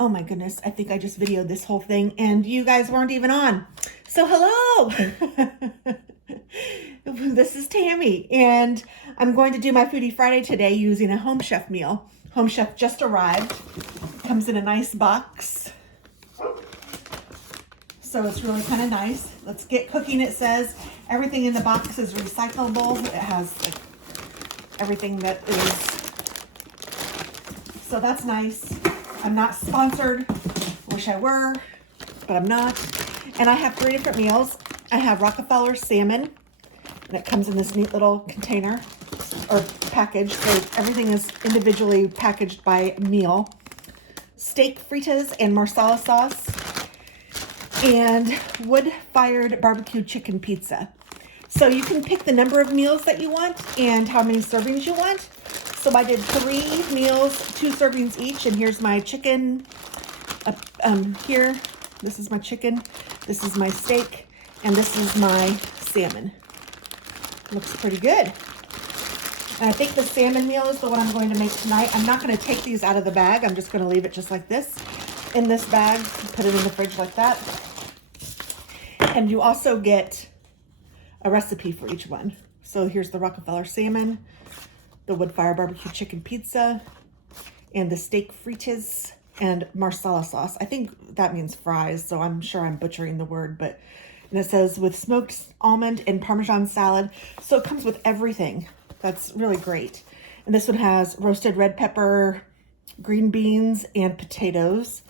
Oh my goodness, I think I just videoed this whole thing and you guys weren't even on. So hello! This is Tammy and I'm going to do my Foodie Friday today using a Home Chef meal. Home Chef just arrived. Comes in a nice box. So it's really kind of nice. Let's get cooking. It says everything in the box is recyclable. It has like everything that is, so that's nice. I'm not sponsored. Wish I were, but I'm not. And I have 3 different meals. I have Rockefeller salmon, and it comes in this neat little container or package. So everything is individually packaged by meal. Steak fritas and marsala sauce, and wood-fired barbecue chicken pizza. So you can pick the number of meals that you want and how many servings you want. So I did 3 meals, 2 servings each, and here's my chicken. Here, this is my chicken, this is my steak, and this is my salmon. Looks pretty good. And I think the salmon meal is the one I'm going to make tonight. I'm not going to take these out of the bag. I'm just going to leave it just like this in this bag, put it in the fridge like that. And you also get a recipe for each one. So here's the Rockefeller salmon, the wood-fire barbecue chicken pizza, and the steak fritas and marsala sauce. I think that means fries, so I'm sure I'm butchering the word, but and it says with smoked almond and Parmesan salad. So it comes with everything. That's really great. And this one has roasted red pepper, green beans, and potatoes.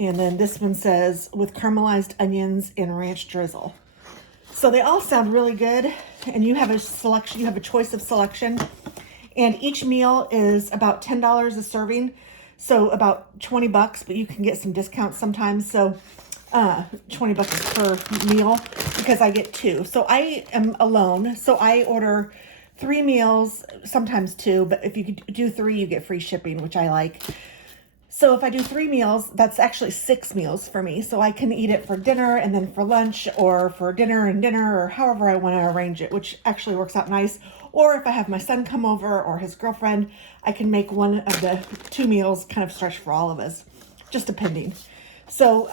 And then this one says with caramelized onions and ranch drizzle. So they all sound really good. And you have a selection, you have a choice of selection. And each meal is about $10 a serving. So about 20 bucks, but you can get some discounts sometimes. So 20 bucks per meal because I get 2. So I am alone. So I order 3 meals, sometimes 2, but if you do 3, you get free shipping, which I like. So if I do 3 meals, that's actually 6 meals for me. So I can eat it for dinner and then for lunch or for dinner and dinner or however I want to arrange it, which actually works out nice. Or if I have my son come over or his girlfriend, I can make one of the 2 meals kind of stretch for all of us, just depending. So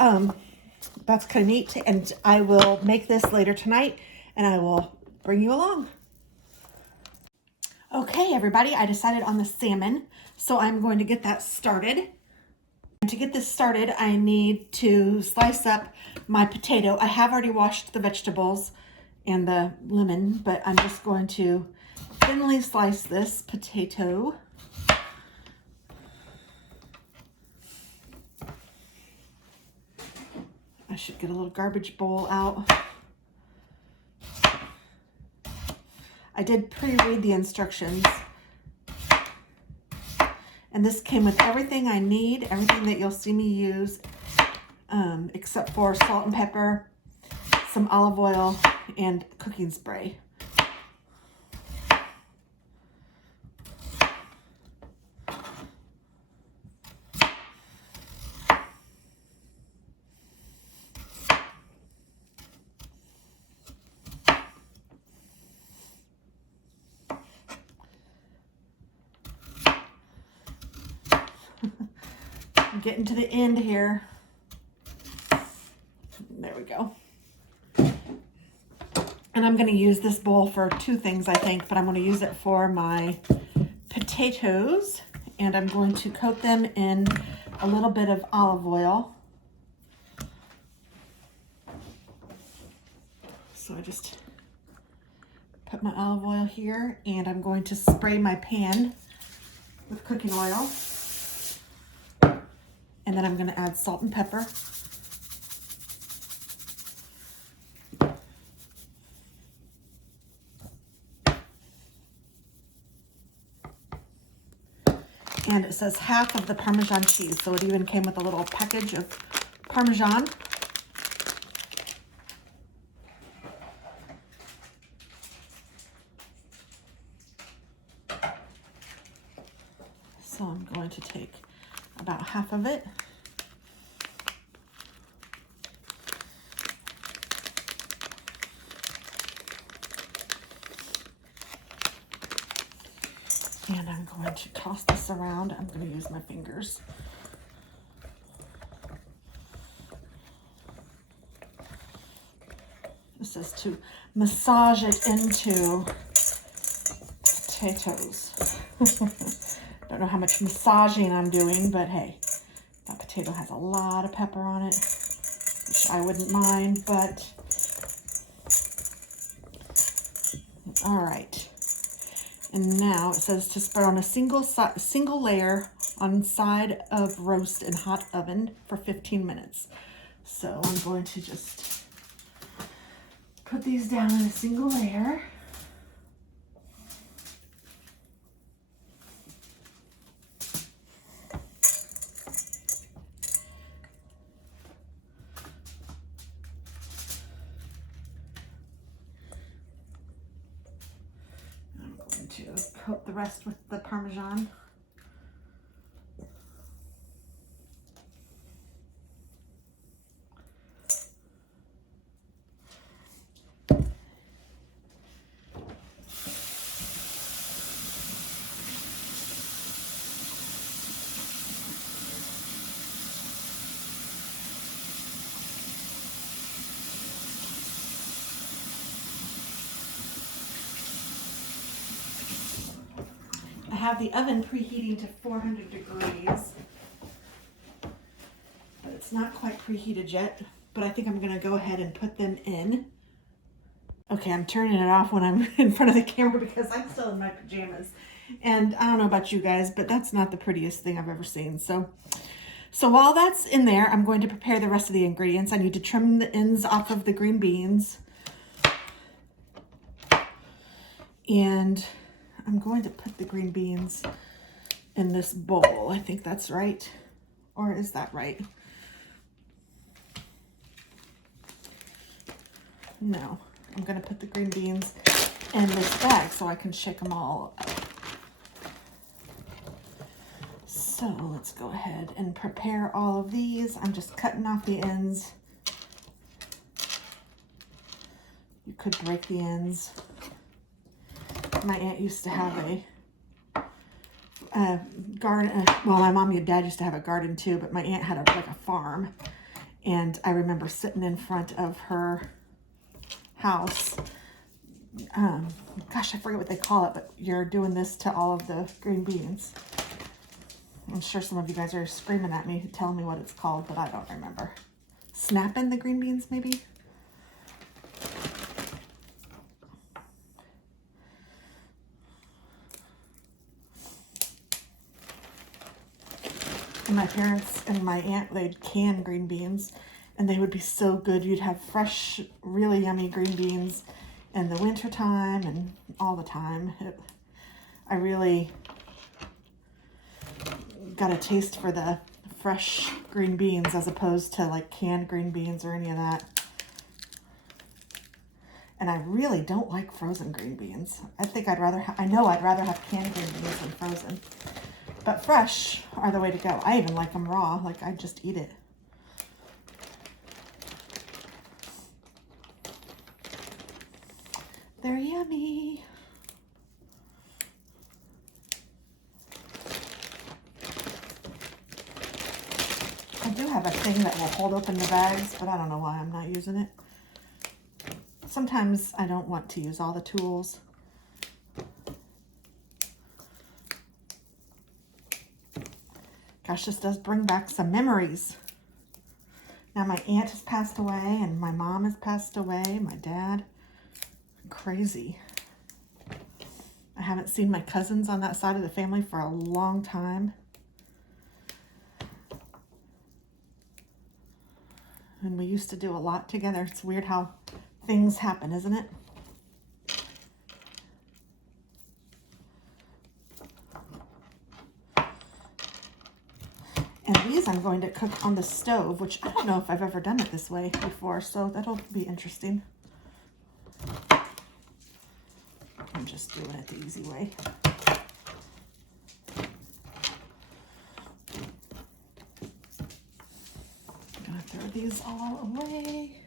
that's kind of neat. And I will make this later tonight and I will bring you along. Okay, everybody, I decided on the salmon. So I'm going to get that started. To get this started, I need to slice up my potato. I have already washed the vegetables and the lemon, but I'm just going to thinly slice this potato. I should get a little garbage bowl out. I did pre-read the instructions. And this came with everything I need, everything that you'll see me use, except for salt and pepper, some olive oil, and cooking spray. I'm getting to the end here. There we go. And I'm going to use this bowl for 2 things, I think, but I'm going to use it for my potatoes. And I'm going to coat them in a little bit of olive oil. So I just put my olive oil here, and I'm going to spray my pan with cooking oil. And then I'm going to add salt and pepper. And it says half of the Parmesan cheese. So it even came with a little package of Parmesan. So I'm going to take about half of it. And I'm going to toss this around. I'm going to use my fingers. This says to massage it into potatoes. Don't know how much massaging I'm doing, but hey, that potato has a lot of pepper on it, which I wouldn't mind, but all right. And now it says to spread on a single layer on side of roast in hot oven for 15 minutes. So I'm going to just put these down in a single layer. To coat the rest with the Parmesan. I have the oven preheating to 400 degrees, but it's not quite preheated yet, but I think I'm gonna go ahead and put them in. Okay, I'm turning it off when I'm in front of the camera because I'm still in my pajamas. And I don't know about you guys, but that's not the prettiest thing I've ever seen. So while that's in there, I'm going to prepare the rest of the ingredients. I need to trim the ends off of the green beans. And I'm going to put the green beans in this bowl. I think that's right. Or is that right? No, I'm going to put the green beans in this bag so I can shake them all up. So let's go ahead and prepare all of these. I'm just cutting off the ends. You could break the ends. My aunt used to have a garden. Well, my mom and dad used to have a garden too, but my aunt had like a farm. And I remember sitting in front of her house. Gosh, I forget what they call it, but you're doing this to all of the green beans. I'm sure some of you guys are screaming at me, telling me what it's called, but I don't remember. Snapping the green beans, maybe? And my parents and my aunt, they'd can green beans, and they would be so good. You'd have fresh, really yummy green beans in the winter time and all the time. I really got a taste for the fresh green beans as opposed to like canned green beans or any of that. And I really don't like frozen green beans. I think I'd rather have canned green beans than frozen. But fresh are the way to go. I even like them raw, like I just eat it. They're yummy. I do have a thing that will hold open the bags, but I don't know why I'm not using it. Sometimes I don't want to use all the tools. Gosh, this does bring back some memories. Now my aunt has passed away and my mom has passed away, my dad. Crazy. I haven't seen my cousins on that side of the family for a long time. And we used to do a lot together. It's weird how things happen, isn't it? And these I'm going to cook on the stove, which I don't know if I've ever done it this way before, so that'll be interesting. I'm just doing it the easy way. I'm gonna throw these all away.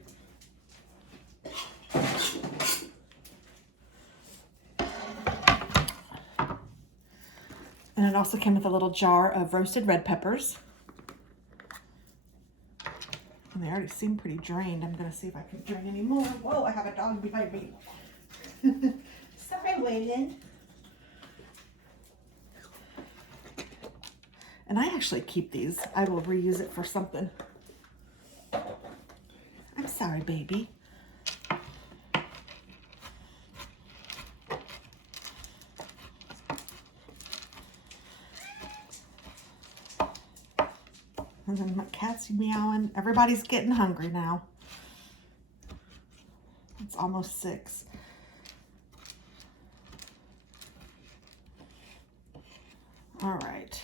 And it also came with a little jar of roasted red peppers. And they already seem pretty drained. I'm gonna see if I can drain any more. Whoa, I have a dog behind me. Sorry, Waylon. And I actually keep these. I will reuse it for something. I'm sorry, baby. And then my cat's meowing. Everybody's getting hungry now. It's almost 6. All right.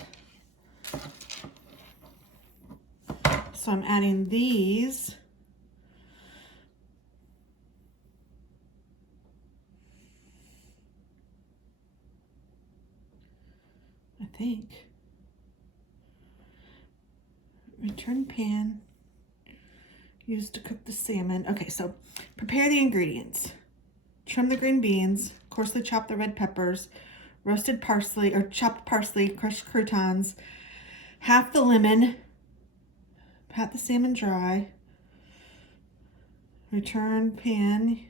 So I'm adding these. I think. Return pan. Used to cook the salmon. Okay, so prepare the ingredients. Trim the green beans, coarsely chop the red peppers, roasted parsley or chopped parsley, crushed croutons, half the lemon, pat the salmon dry, return pan.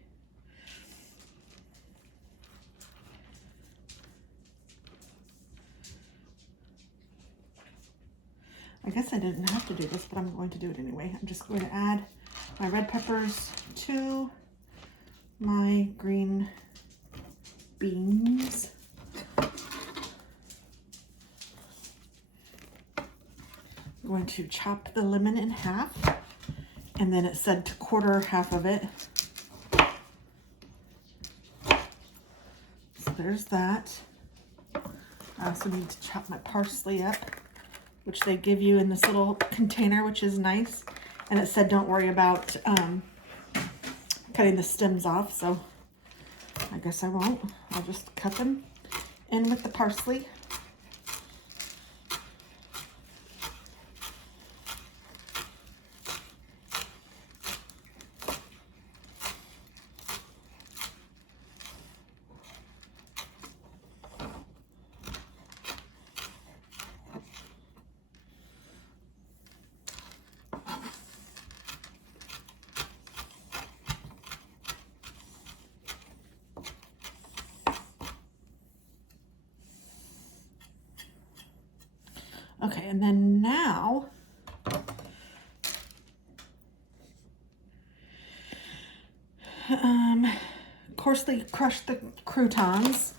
I guess I didn't have to do this, but I'm going to do it anyway. I'm just going to add my red peppers to my green beans. I'm going to chop the lemon in half, and then it said to quarter half of it. So there's that. I also need to chop my parsley up, which they give you in this little container, which is nice. And it said don't worry about cutting the stems off, so I guess I won't. I'll just cut them in with the parsley. Okay, and then now coarsely crush the croutons.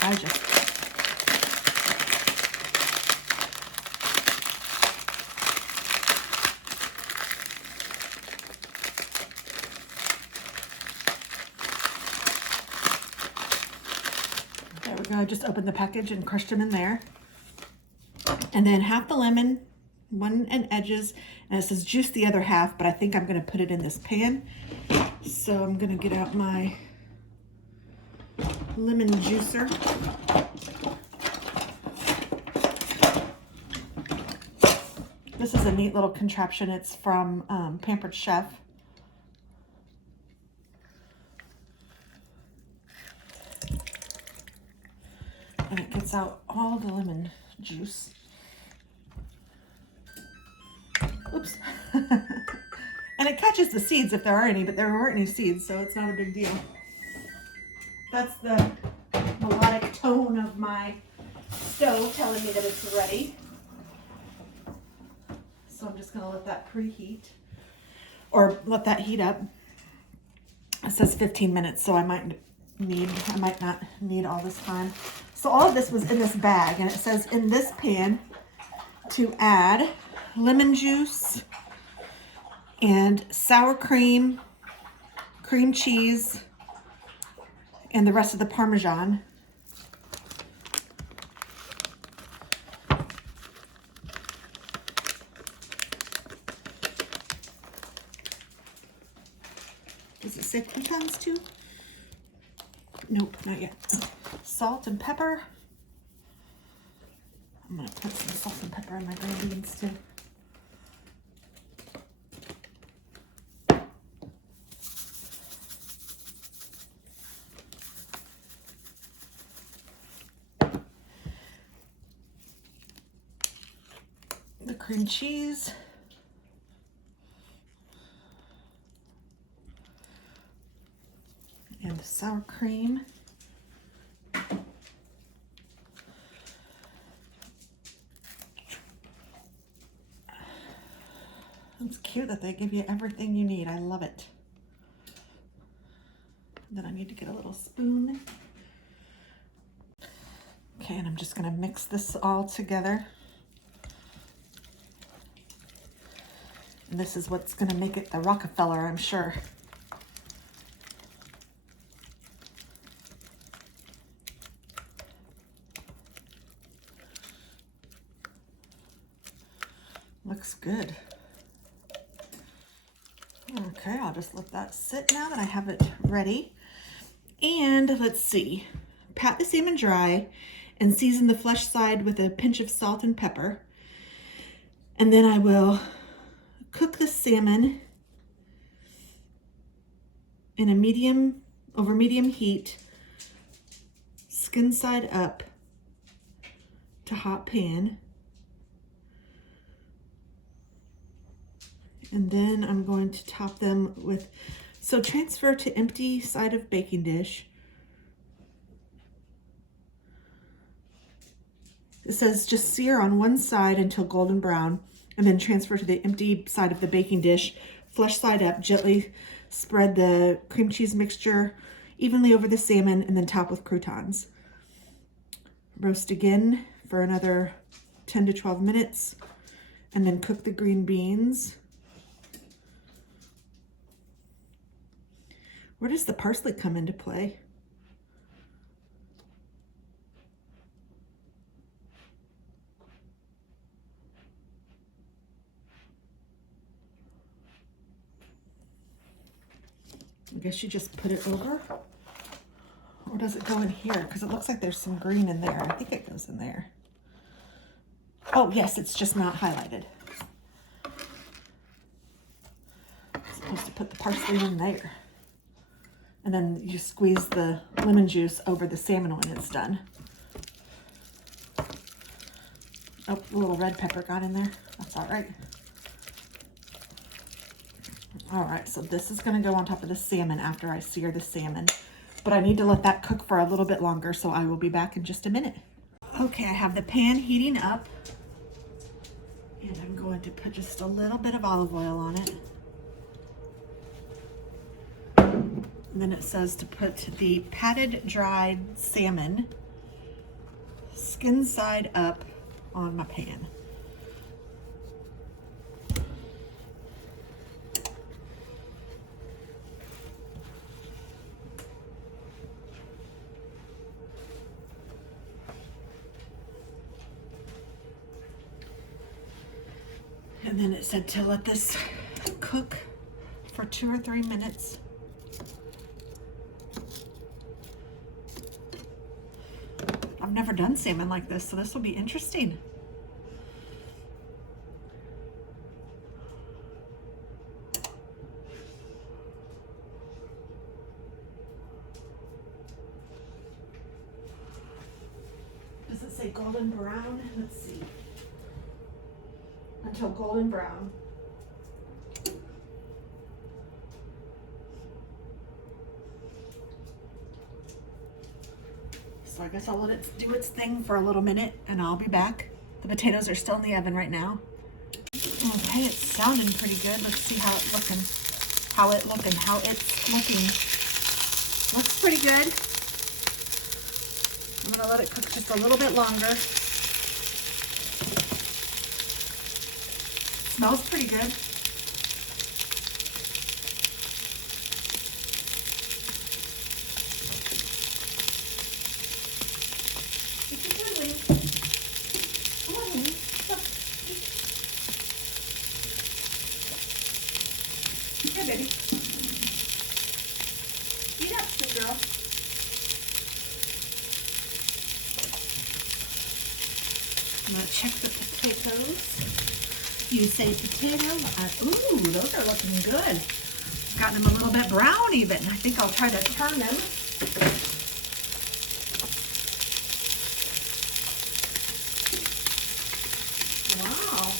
There we go. I just opened the package and crushed them in there. And then half the lemon, one and edges, and it says juice the other half, but I think I'm going to put it in this pan. So I'm going to get out my lemon juicer. This is a neat little contraption. It's from Pampered Chef. And it gets out all the lemon juice. Oops. And it catches the seeds if there are any, but there weren't any seeds, so it's not a big deal. That's the melodic tone of my stove telling me that it's ready. So I'm just gonna let that preheat, or let that heat up. It says 15 minutes, so I might not need all this time. So all of this was in this bag, and it says in this pan to add lemon juice and sour cream, cream cheese, and the rest of the Parmesan. Does it say croutons too? Nope, not yet. Salt and pepper. I'm gonna put some salt and pepper in my green beans too. the cream cheese. And the sour cream. It's cute that they give you everything you need. I love it. Then I need to get a little spoon. Okay, and I'm just gonna mix this all together. And this is what's gonna make it the Rockefeller, I'm sure. Looks good. Okay, I'll just let that sit now that I have it ready. And let's see, pat the salmon dry and season the flesh side with a pinch of salt and pepper. And then I will cook the salmon in a over medium heat, skin side up to hot pan. And then I'm going to top them with, so transfer to empty side of baking dish. It says just sear on one side until golden brown, and then transfer to the empty side of the baking dish. Flesh side up, gently spread the cream cheese mixture evenly over the salmon, and then top with croutons. Roast again for another 10 to 12 minutes, and then cook the green beans. Where does the parsley come into play? I guess you just put it over. Or does it go in here? Because it looks like there's some green in there. I think it goes in there. Oh, yes, it's just not highlighted. I'm supposed to put the parsley in there. And then you squeeze the lemon juice over the salmon when it's done. Oh, a little red pepper got in there. That's all right. All right, so this is gonna go on top of the salmon after I sear the salmon. But I need to let that cook for a little bit longer, so I will be back in just a minute. Okay, I have the pan heating up. And I'm going to put just a little bit of olive oil on it. And then it says to put the patted dried salmon skin side up on my pan. And then it said to let this cook for 2 or 3 minutes. I've never done salmon like this, so this will be interesting. Does it say golden brown? Let's see. Until golden brown. So I guess I'll let it do its thing for a little minute and I'll be back. The potatoes are still in the oven right now. Okay, it's sounding pretty good. Let's see how it's looking. How it's looking. Looks pretty good. I'm gonna let it cook just a little bit longer. Smells pretty good. Here, baby. Eat up, sweet girl. I'm gonna check the potatoes. You say potato. Ooh, those are looking good. Got them a little bit brown even. I think I'll try to turn them. Wow.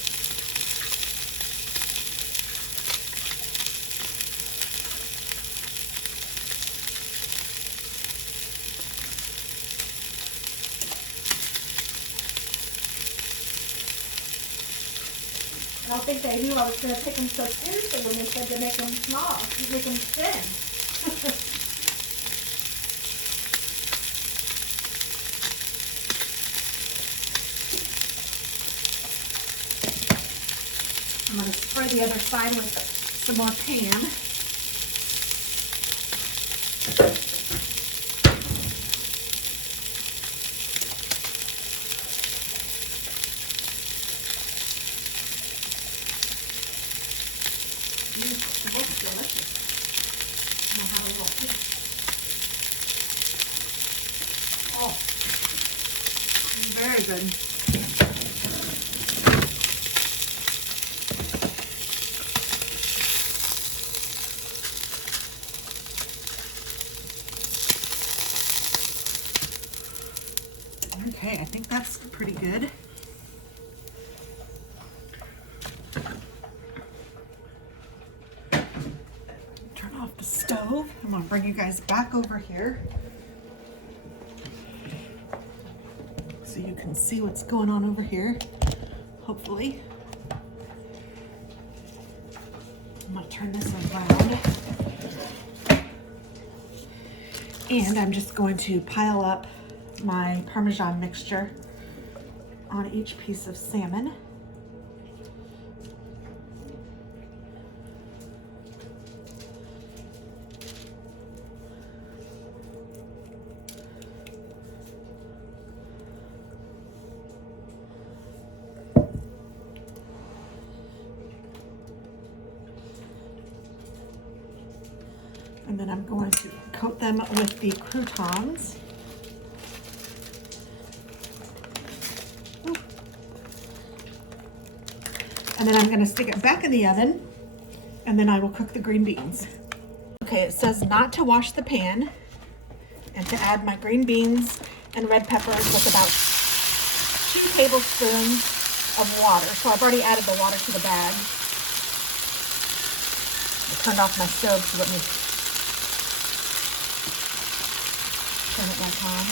don't think they knew I was going to take them so seriously when they said to make them small, to make them thin. I'm going to spray the other side with some more pan. It looks delicious. I'm going to have a little piece. Oh, very good. Okay, I think that's pretty good. Turn off the stove. I'm gonna bring you guys back over here so you can see what's going on over here, hopefully. I'm gonna turn this around. And I'm just going to pile up my Parmesan mixture on each piece of salmon. And then I'm going to coat them with the croutons. And then I'm going to stick it back in the oven, and then I will cook the green beans. Okay, it says not to wash the pan, and to add my green beans and red peppers with about 2 tablespoons of water. So I've already added the water to the bag. I turned off my stove, so let me turn it back on.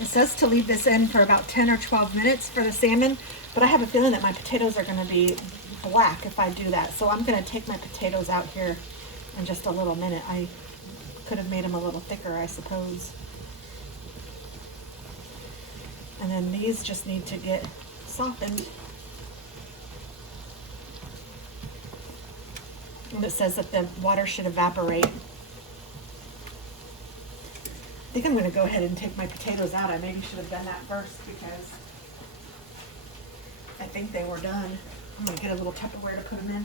It says to leave this in for about 10 or 12 minutes for the salmon, but I have a feeling that my potatoes are going to be black if I do that. So I'm going to take my potatoes out here in just a little minute. I could have made them a little thicker, I suppose. And then these just need to get softened. And it says that the water should evaporate. I think I'm going to go ahead and take my potatoes out. I maybe should have done that first because I think they were done. I'm going to get a little Tupperware to put them in.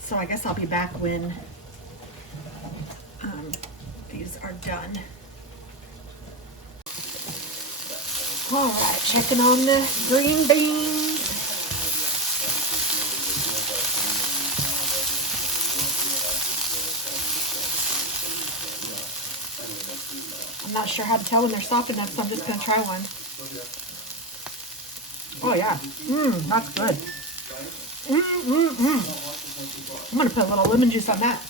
So I guess I'll be back when these are done. All right, checking on the green beans. I'm not sure how to tell when they're soft enough, so I'm just going to try one. Oh yeah, that's good. I'm going to put a little lemon juice on that.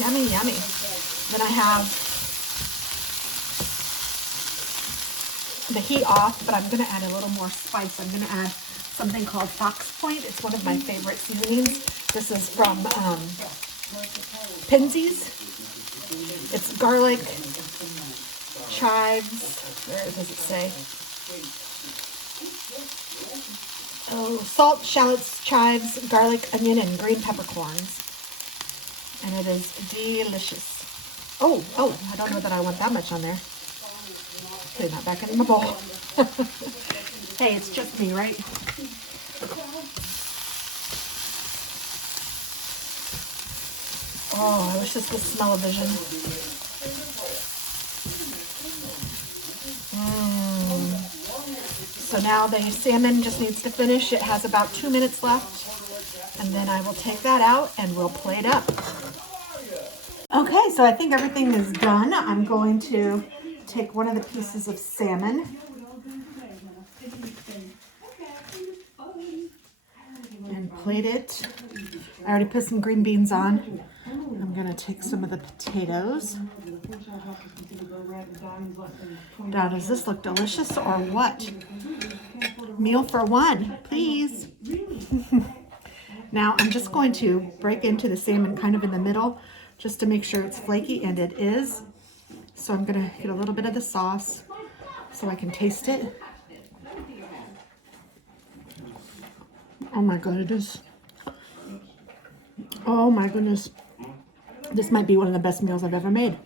Yummy, yummy. Then I have the heat off, but I'm going to add a little more spice. I'm going to add something called Fox Point. It's one of my favorite seasonings. This is from Pinsy's. It's garlic, chives. Where does it say? Oh, salt, shallots, chives, garlic, onion, and green peppercorns. And it is delicious. Oh, I don't know that I want that much on there. Putting that back in my bowl. Hey, it's just me, right? Oh, I wish this was smell-o-vision. So now the salmon just needs to finish. It has about 2 minutes left. And then I will take that out and we'll plate up. Okay, so I think everything is done. I'm going to take one of the pieces of salmon and plate it. I already put some green beans on. I'm going to take some of the potatoes. Now, does this look delicious or what? Meal for one, please. Now, I'm just going to break into the salmon kind of in the middle just to make sure it's flaky, and it is. So I'm going to get a little bit of the sauce so I can taste it. Oh my goodness. Oh my goodness. This might be one of the best meals I've ever made.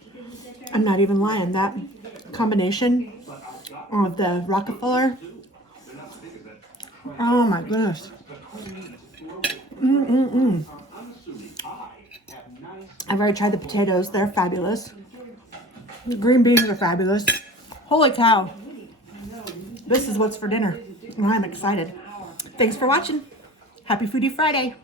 I'm not even lying. That combination of the Rockefeller. Oh my goodness. I've already tried the potatoes. They're fabulous. The green beans are fabulous. Holy cow. This is what's for dinner. And I'm excited. Thanks for watching. Happy Foodie Friday.